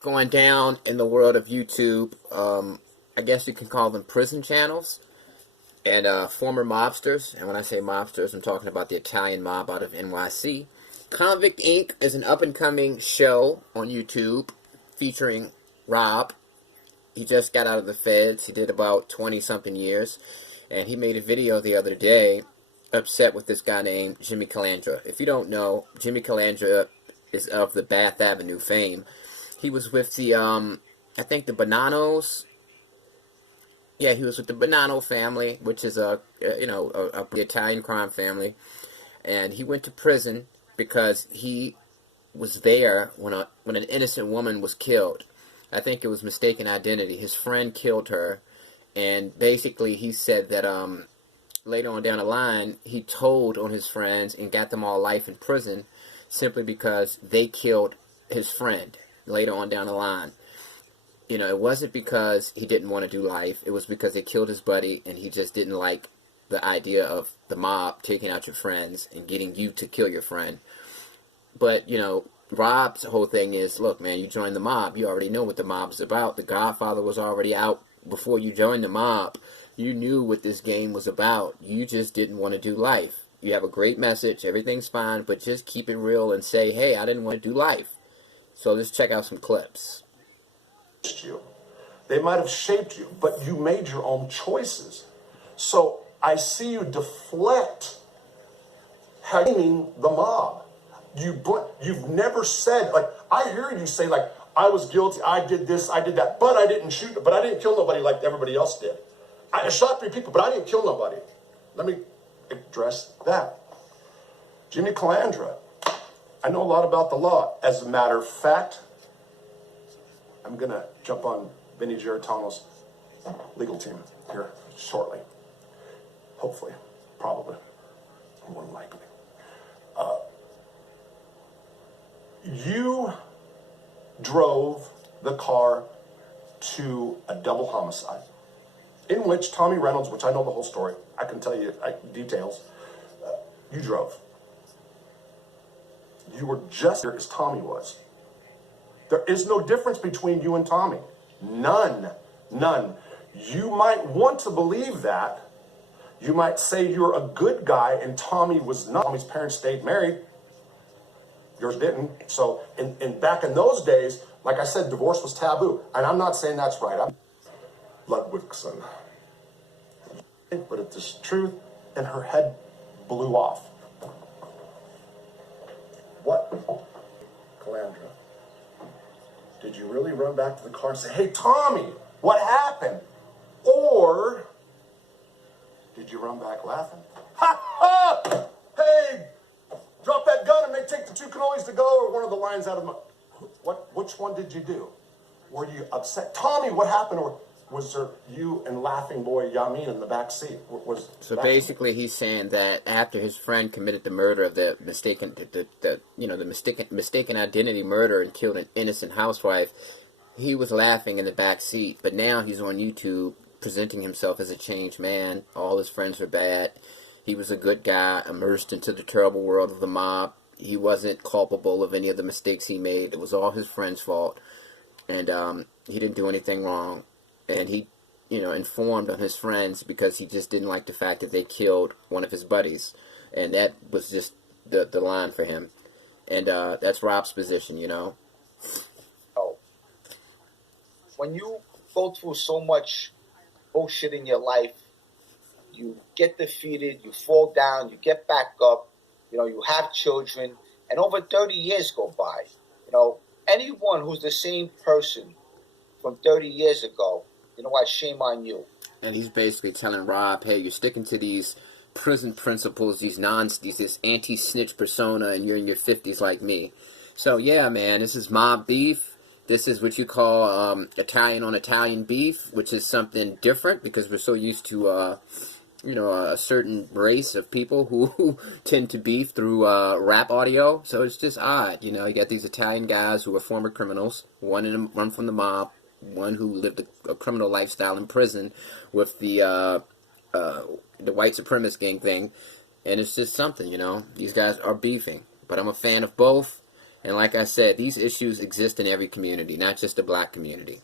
going down in the world of YouTube. I guess you can call them prison channels and former mobsters. And when I say mobsters, I'm talking about the Italian mob out of NYC. Convict Inc. is an up-and-coming show on YouTube featuring Rob. He just got out of the feds. He did about 20-something years. And he made a video the other day upset with this guy named Jimmy Calandra. If you don't know, Jimmy Calandra is of the Bath Avenue fame. He was with the, I think the Bonanos. Yeah, he was with the Bonano Family, which is a Italian crime family. And he went to prison because he was there when an innocent woman was killed. I think it was mistaken identity. His friend killed her, and basically he said that later on down the line he told on his friends and got them all life in prison simply because they killed his friend later on down the line. You know, it wasn't because he didn't want to do life. It was because they killed his buddy, and he just didn't like the idea of the mob taking out your friends and getting you to kill your friend. But, you know, Rob's whole thing is, look, man, you joined the mob. You already know what the mob's about. The Godfather was already out before you joined the mob. You knew what this game was about. You just didn't want to do life. You have a great message. Everything's fine, but just keep it real and say, hey, I didn't want to do life. So let's check out some clips. They might have shaped you, but you made your own choices. So I see you deflect blaming the mob. You've never said, like, I hear you say, like, I was guilty, I did this, I did that, but I didn't shoot, but I didn't kill nobody like everybody else did. I shot 3 people, but I didn't kill nobody. Let me address that. Jimmy Calandra, I know a lot about the law. As a matter of fact, I'm going to jump on Vinny Giarratano's legal team here shortly. Hopefully, probably, more than likely. You drove the car to a double homicide in which Tommy Reynolds, which I know the whole story, I can tell you details, you drove. You were just as Tommy was. There is no difference between you and Tommy. None. None. You might want to believe that. You might say you're a good guy and Tommy was not. Tommy's parents stayed married. Yours didn't. So in back in those days, like I said, divorce was taboo. And I'm not saying that's right. I'm Ludwigson. But it's the truth, and her head blew off. What? Calandra, did you really run back to the car and say, hey, Tommy, what happened? Or did you run back laughing? Ha ha! Hey, drop that gun and take the 2 cannolis to go, or one of the lines out of my... Which one did you do? Were you upset? Tommy, what happened? Or was there you and laughing boy Yamin in the back seat? So basically, he's saying that after his friend committed the murder of the mistaken identity murder and killed an innocent housewife, he was laughing in the back seat. But now he's on YouTube presenting himself as a changed man. All his friends were bad. He was a good guy, immersed into the terrible world of the mob. He wasn't culpable of any of the mistakes he made. It was all his friend's fault. And he didn't do anything wrong. And he, informed on his friends because he just didn't like the fact that they killed one of his buddies. And that was just the line for him. And that's Rob's position, Oh. When you go through so much bullshit in your life, you get defeated, you fall down, you get back up, you have children, and over 30 years go by. Anyone who's the same person from 30 years ago, you know what, shame on you. And he's basically telling Rob, hey, you're sticking to these prison principles, this anti-snitch persona, and you're in your 50s like me. So, yeah, man, this is mob beef. This is what you call Italian on Italian beef, which is something different because we're so used to, a certain race of people who tend to beef through rap audio. So it's just odd. You got these Italian guys who are former criminals, one from the mob, one who lived a criminal lifestyle in prison with the white supremacist gang thing. And it's just something, These guys are beefing. But I'm a fan of both. And like I said, these issues exist in every community, not just the black community.